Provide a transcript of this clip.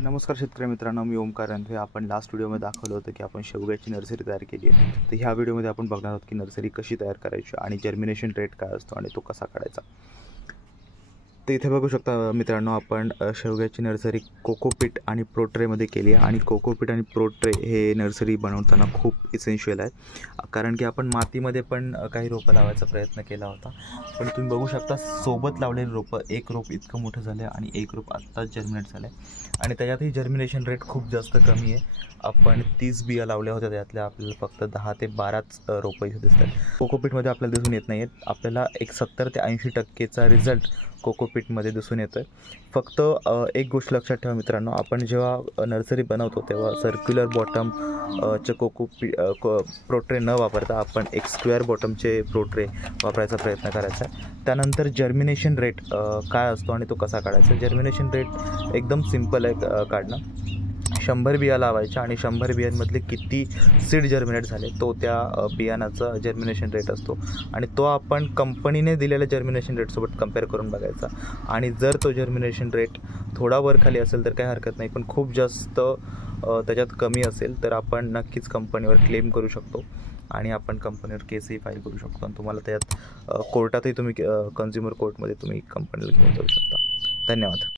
नमस्कार शेतकरी मित्रांनो, मी ओमकार रणधे. आपण लास्ट व्हिडिओमध्ये दाखवलं होतं की आपण शेवग्याची नर्सरी तयार केली आहे. तर ह्या व्हिडिओमध्ये आपण बघणार आहोत की नर्सरी कशी तयार करायची आणि जर्मिनेशन रेट काय असतो आणि तो कसा काढायचा. तर इथे बघू शकता मित्रांनो, आपण शेवग्याची नर्सरी कोकोपीट आणि प्रोट्रेमध्ये केली आहे. आणि कोकोपीट आणि प्रोट्रे हे नर्सरी बनवताना खूप इसेन्शियल आहे, कारण की आपण मातीमध्ये पण काही रोपं लावायचा प्रयत्न केला होता, पण तुम्ही बघू शकता सोबत लावलेली रोपं, एक रोप इतकं मोठं झालं आहे आणि एक रोप आत्ताच जर्मिनेट झालं आहे. आणि त्याच्यातही जर्मिनेशन रेट खूप जास्त कमी आहे. आपण 30 बिया लावल्या होत्या, त्यातल्या आपल्याला फक्त 10 ते 12च रोपं इथे दिसतात. कोकोपीटमध्ये आपल्याला दिसून येत नाही आहेत. आपल्याला एक 70 ते 80% रिझल्ट कोकोपीटमध्ये दिसून येतो आहे. फक्त एक गोष्ट लक्षात ठेवा मित्रांनो, आपण जेव्हा नर्सरी बनवतो तेव्हा सर्क्युलर बॉटम चे प्रोट्रे न वापरता आपण एक स्क्वेअर बॉटमचे प्रोट्रे वापरायचा प्रयत्न करायचा आहे. त्यानंतर जर्मिनेशन रेट काय असतो आणि तो कसा काढायचा. जर्मिनेशन रेट एकदम सिंपल आहे काढणं. 100 बिया लावायच्या आणि 100 बियांमधले किती सीड जर्मिनेट झाले तो त्या बियाणाचा जर्मिनेशन रेट असतो, आणि तो आपण कंपनीने दिलेल्या जर्मिनेशन रेटसोबत कंपेअर करून बघायचा. आणि जर तो जर्मिनेशन रेट थोडा वर खाली असेल तर काही हरकत नाही, पण खूप जास्त त्याच्यात कमी असेल तर आपण नक्कीच कंपनीवर क्लेम करू शकतो आणि आपण कंपनीवर केसही फाईल करू शकतो. आणि तुम्हाला त्यात कोर्टातही तुम्ही कन्झ्युमर कोर्टमध्ये तुम्ही कंपनीला घेऊन जाऊ शकता. धन्यवाद.